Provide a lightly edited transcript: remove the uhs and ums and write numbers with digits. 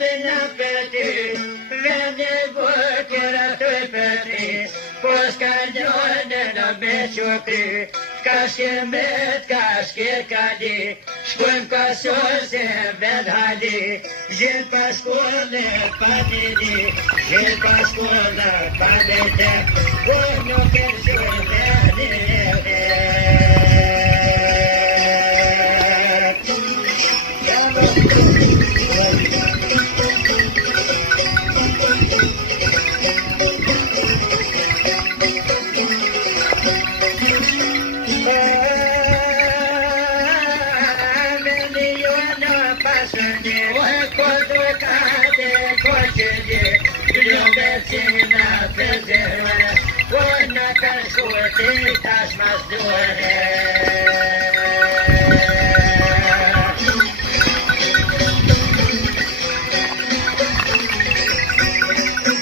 Bina peti, veni bucura tui peti, Posca giorne da besciuti, Casche met, casche cadi, Scum casose vedhadi, Gil pascule padidi, Gil pascule padidi, Buono per Buona canzone, tas mas duore.